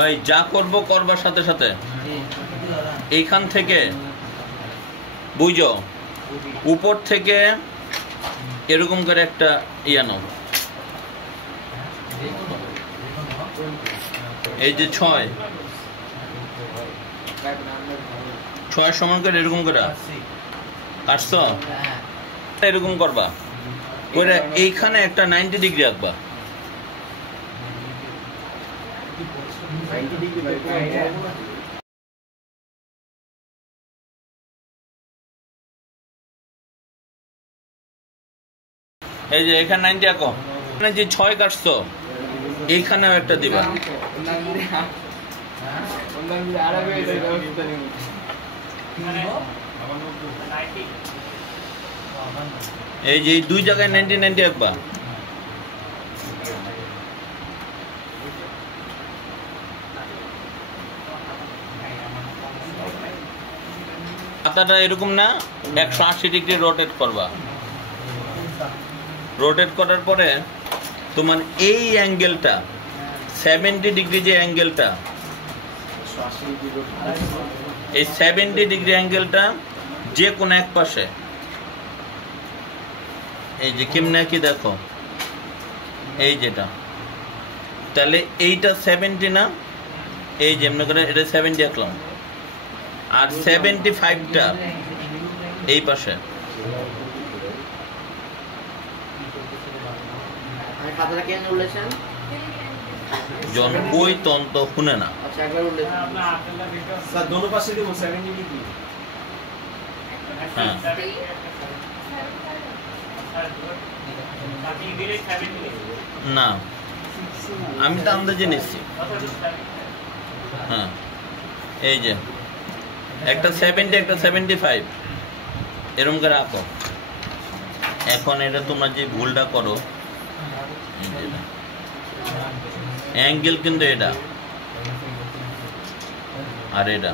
ওই যা করব করবার সাথে সাথে এইখান থেকে বুঝো উপর থেকে এরকম করে একটা নাও, এই যে 6 সমান করে এরকম করে কাটছো, এরকম করবা করে এইখানে একটা 90 ডিগ্রি আঁকবা। এই যে এখানে 90 আঁকো, এখানে যে 6 কাটছো এইখানেও একটা দিবা। এই যে দুই জায়গায় 90 90 আঁকবা। পাতাটা এরকম না, 180 ডিগ্রি রোটেট করবা। রোটেট করার পরে তোমার এই অ্যাঙ্গেলটা 70 ডিগ্রি, যে অ্যাঙ্গেলটা এই 70 ডিগ্রি অ্যাঙ্গেলটা যে কোনো এক পাশে, এই যে কেমনে কি দেখো, এই যেটা, তাহলে এইটা 70 না, এই যে এমনি করে এটা 70 আঁকলাম, আর 75টা এই পাশে। জন কই তন্ত শুনে না, হ্যাঁ না আমি তো আন্দাজে নিচ্ছি। হ্যাঁ এই যে একটা 70 একটা 75 এরকম করে আঁকো। এখন এটা তোমরা যে ভুলটা করো, অ্যাঙ্গেল কিন্তু এটা আর এটা,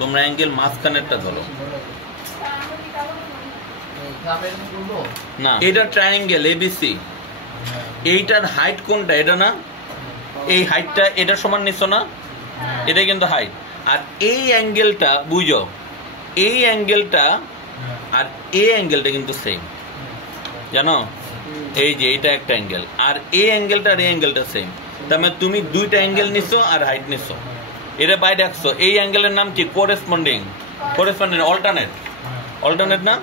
তোমরা অ্যাঙ্গেল মাঝখানেরটা ধরো না, এটা ট্রায়াঙ্গেল এবিসি, এইটার হাইট কোনটা, এটা না, এই হাইটটা এটা সমান নিচ্ছ না, এটা কিন্তু হাইট। আর এই অ্যাঙ্গেলটা বুঝো, এই অ্যাঙ্গেলটা আর এই অ্যাঙ্গেলটা কিন্তু সেম, জানো, এই যে এটা একটা অ্যাঙ্গেল, আর এই অ্যাঙ্গেলটা আর এই অ্যাঙ্গেলটা সেম। তার মানে তুমি দুইটা অ্যাঙ্গেল নিছো আর হাইট নিছো, এটা বাইরে রাখছো। এই অ্যাঙ্গেলের নাম কি? করেসপন্ডিং, অল্টারনেট, অল্টারনেট না,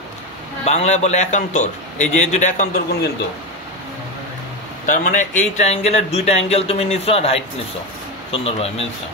বাংলায় বলে একান্তর। এই যে এই দুইটা একান্তর কোণ কিন্তু, তার মানে এই ট্রায়াঙ্গেলের দুইটা অ্যাঙ্গেল তুমি নিছো আর হাইট নিছো, সুন্দরভাবে মিলছে।